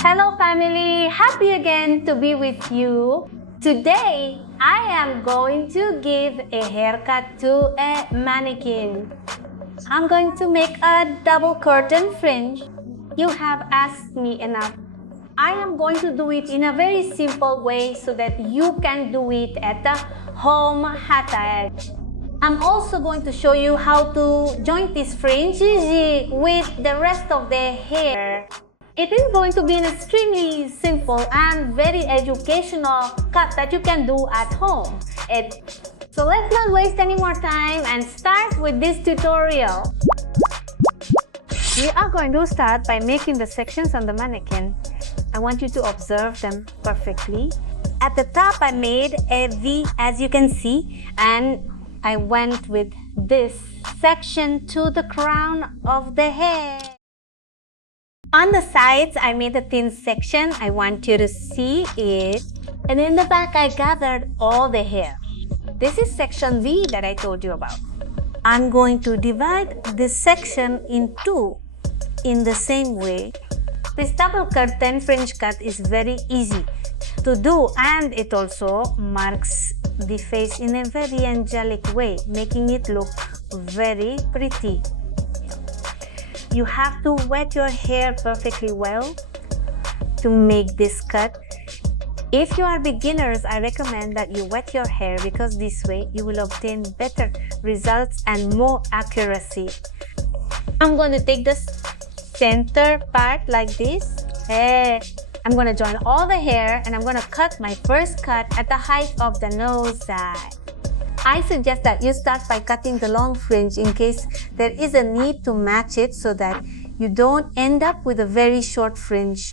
Hello family, happy again to be with you. Today, I am going to give a haircut to a mannequin. I'm going to make a double curtain fringe. You have asked me enough. I am going to do it in a very simple way so that you can do it at the home at I'm also going to show you how to join this fringe with the rest of the hair. It is going to be an extremely simple and very educational cut that you can do at home. So let's not waste any more time and start with this tutorial. We are going to start by making the sections on the mannequin. I want you to observe them perfectly. At the top I made a V, as you can see, and I went with this section to the crown of the hair. On the sides, I made a thin section. I want you to see it. And in the back, I gathered all the hair. This is section V that I told you about. I'm going to divide this section in two in the same way. This double curtain fringe cut is very easy to do, and it also marks the face in a very angelic way, making it look very pretty. You have to wet your hair perfectly well to make this cut. If you are beginners, I recommend that you wet your hair because this way you will obtain better results and more accuracy. I'm going to take the center part like this. I'm going to join all the hair and I'm going to cut my first cut at the height of the nose side. I suggest that you start by cutting the long fringe in case there is a need to match it so that you don't end up with a very short fringe.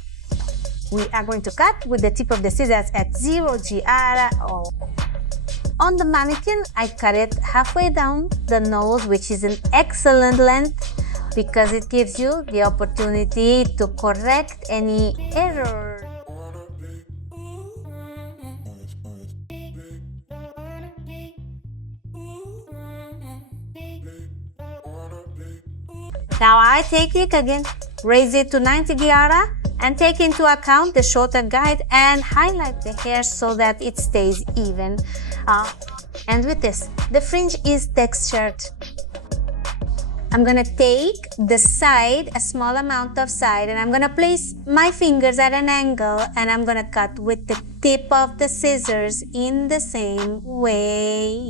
We are going to cut with the tip of the scissors at 0 GR. On the mannequin, I cut it halfway down the nose, which is an excellent length because it gives you the opportunity to correct any error. Now I take it again, raise it to 90 Giara and take into account the shoulder guide and highlight the hair so that it stays even. And with this, the fringe is textured. I'm gonna take the side, a small amount of side, and I'm gonna place my fingers at an angle and I'm gonna cut with the tip of the scissors in the same way.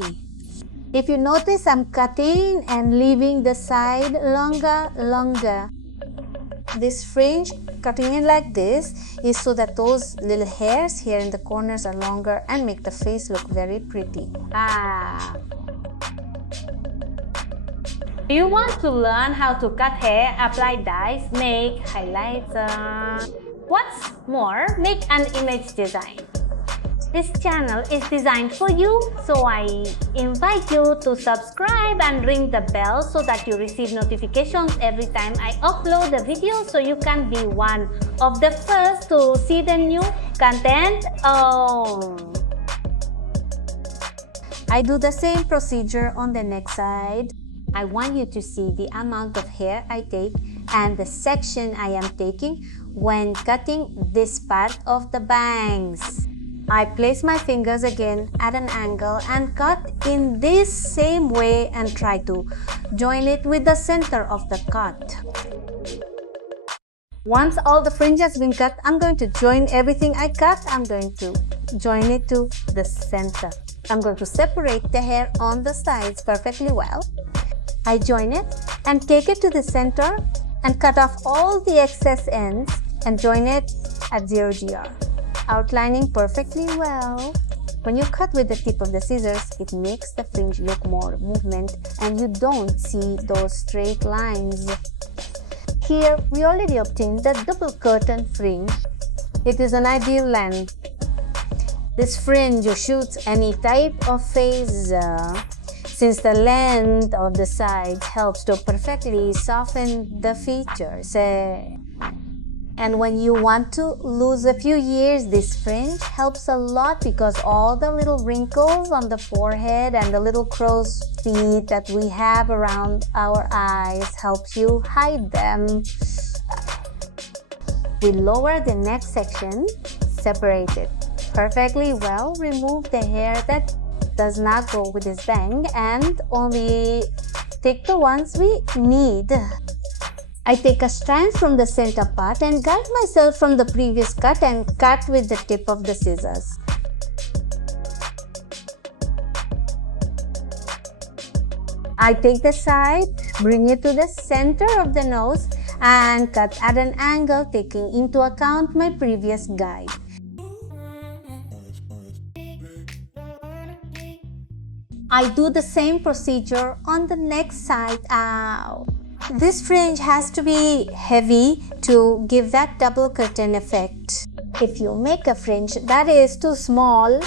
If you notice, I'm cutting and leaving the side longer. This fringe, cutting it like this, is so that those little hairs here in the corners are longer and make the face look very pretty. Do you want to learn how to cut hair, apply dyes, make highlights? What's more, make an image design. This channel is designed for you, so I invite you to subscribe and ring the bell so that you receive notifications every time I upload a video so you can be one of the first to see the new content. I do the same procedure on the next side. I want you to see the amount of hair I take and the section I am taking when cutting this part of the bangs. I place my fingers again at an angle and cut in this same way and try to join it with the center of the cut. Once all the fringe has been cut, I'm going to join everything I cut. I'm going to join it to the center. I'm going to separate the hair on the sides perfectly well. I join it and take it to the center and cut off all the excess ends and join it at 0 GR. Outlining perfectly well. When you cut with the tip of the scissors, it makes the fringe look more movement and you don't see those straight lines. Here, we already obtained the double curtain fringe. It is an ideal length. This fringe shoots any type of face since the length of the sides helps to perfectly soften the features. And when you want to lose a few years, this fringe helps a lot because all the little wrinkles on the forehead and the little crow's feet that we have around our eyes helps you hide them. We lower the neck section, separate it perfectly well, remove the hair that does not go with this bang, and only take the ones we need. I take a strand from the center part and guide myself from the previous cut and cut with the tip of the scissors. I take the side, bring it to the center of the nose and cut at an angle taking into account my previous guide. I do the same procedure on the next side out. This fringe has to be heavy to give that double curtain effect. If you make a fringe that is too small,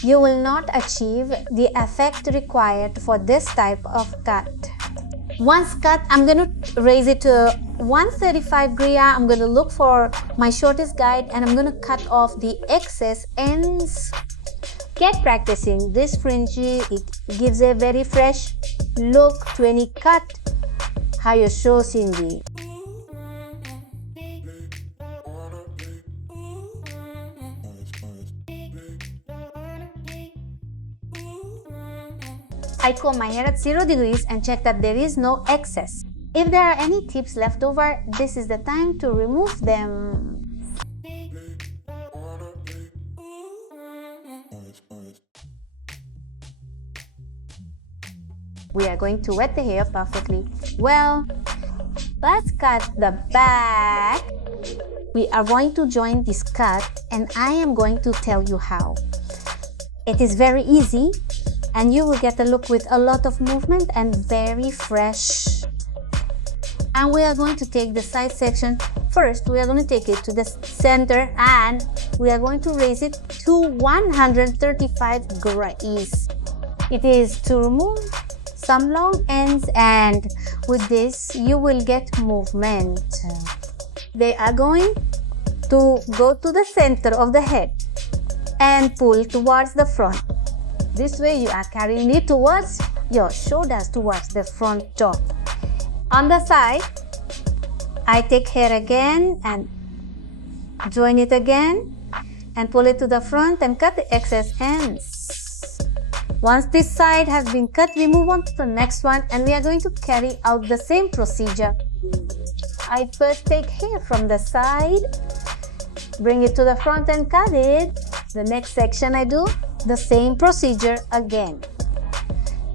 you will not achieve the effect required for this type of cut. Once cut, I'm going to raise it to 135 Gria. I'm going to look for my shortest guide and I'm going to cut off the excess ends. Get practicing this fringe. It gives a very fresh look to any cut. Hayo show Cindy. I comb my hair at 0 degrees and check that there is no excess. If there are any tips left over, this is the time to remove them. We are going to wet the hair perfectly well. Let's cut the back. We are going to join this cut and I am going to tell you how. It is very easy and you will get a look with a lot of movement and very fresh. And we are going to take the side section. First, we are going to take it to the center and we are going to raise it to 135 degrees. It is to remove some long ends and with this you will get movement. They are going to go to the center of the head and pull towards the front. This way you are carrying it towards your shoulders, towards the front top. On the side, I take hair again and join it again and pull it to the front and cut the excess ends. Once this side has been cut, we move on to the next one and we are going to carry out the same procedure. I first take hair from the side, bring it to the front and cut it. The next section I do the same procedure again.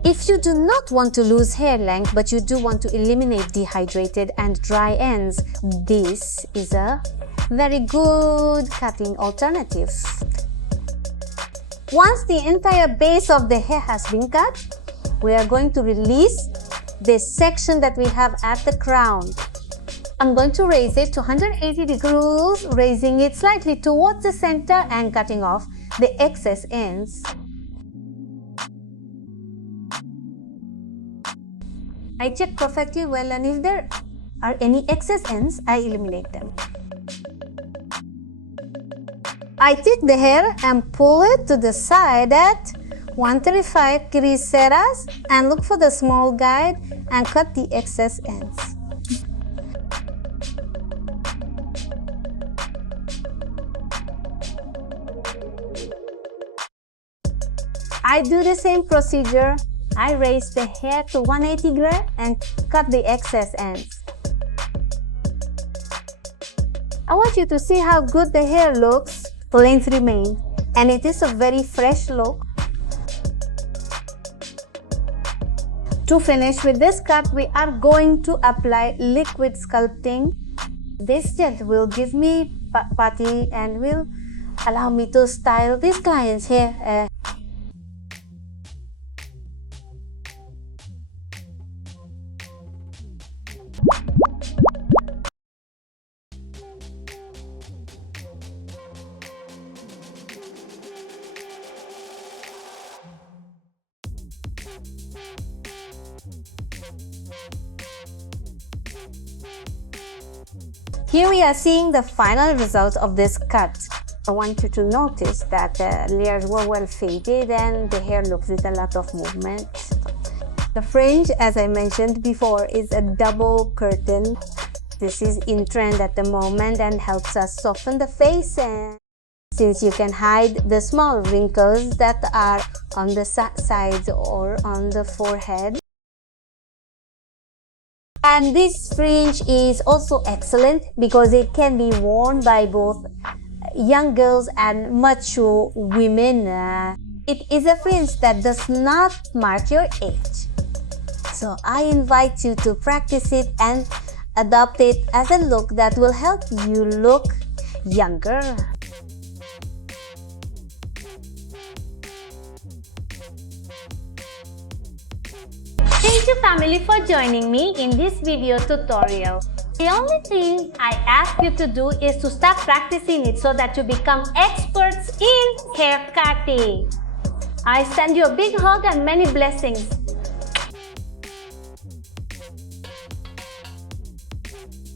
If you do not want to lose hair length but you do want to eliminate dehydrated and dry ends, this is a very good cutting alternative. Once the entire base of the hair has been cut, we are going to release this section that we have at the crown. I'm going to raise it to 180 degrees, raising it slightly towards the center and cutting off the excess ends. I check perfectly well and if there are any excess ends, I eliminate them. I take the hair and pull it to the side at 135 degrees Ceras and look for the small guide and cut the excess ends. I do the same procedure. I raise the hair to 180 degrees and cut the excess ends. I want you to see how good the hair looks. Length remains and it is a very fresh look. To finish with this cut, we are going to apply liquid sculpting. This jet will give me party and will allow me to style this client's hair. Here we are seeing the final result of this cut. I want you to notice that the layers were well faded and the hair looks with a lot of movement. The fringe, as I mentioned before, is a double curtain. This is in trend at the moment and helps us soften the face, and since you can hide the small wrinkles that are on the sides or on the forehead. And this fringe is also excellent because it can be worn by both young girls and mature women. It is a fringe that does not mark your age. So I invite you to practice it and adopt it as a look that will help you look younger. Thank you, family, for joining me in this video tutorial. The only thing I ask you to do is to start practicing it so that you become experts in hair cutting. I send you a big hug and many blessings.